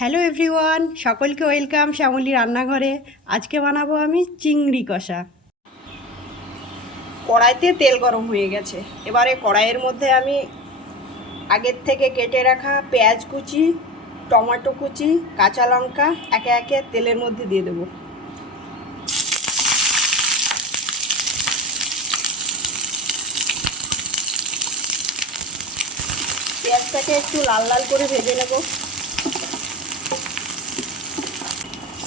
Hello everyone, সকলকে welcome Shyamoli রান্নাঘরে। আজকে বানাবো আমি চিংড়ি কষা। কড়াইতে তেল গরম হয়ে গেছে। এবারে কড়াইয়ের মধ্যে আমি আগের থেকে কেটে রাখা পেঁয়াজ কুচি, টমেটো কুচি, কাঁচা লঙ্কা একে একে তেলের মধ্যে দিয়ে দেবো। পেঁয়াজটাকে একটু লাল লাল করে ভেজে নেব।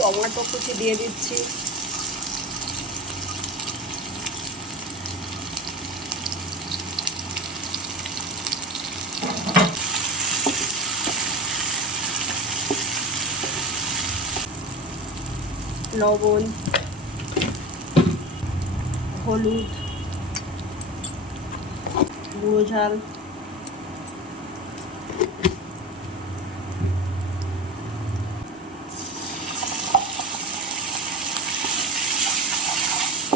টমেটো কুচি দিয়ে দিচ্ছি। লবণ, হলুদ, গুঁড়ো ঝাল,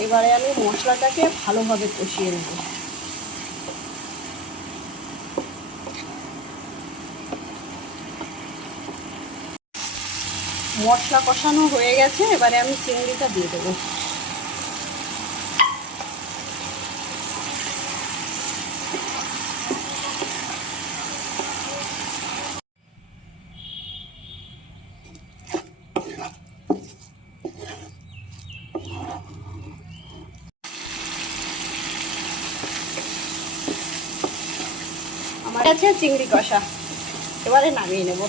এবারে আমি মশলাটাকে ভালোভাবে কষিয়ে নেব। মশলা কষানো হয়ে গেছে, এবারে আমি চিংড়িটা দিয়ে দেবো। আমার কাছে চিংড়ি কষা, এবারে নামিয়ে নেব।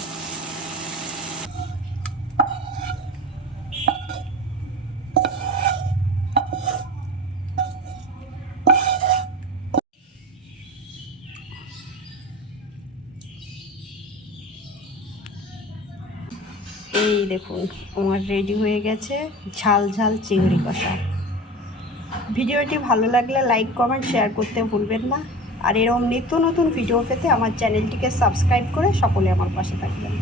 এই দেখুন, আমার রেডি হয়ে গেছে ঝাল ঝাল চিংড়ি কষা। ভিডিওটি ভালো লাগলে লাইক, কমেন্ট, শেয়ার করতে ভুলবেন না। আর এরকম নিত্য নতুন ভিডিও পেতে আমার চ্যানেলটিকে সাবস্ক্রাইব করে সকলে আমার পাশে থাকবেন।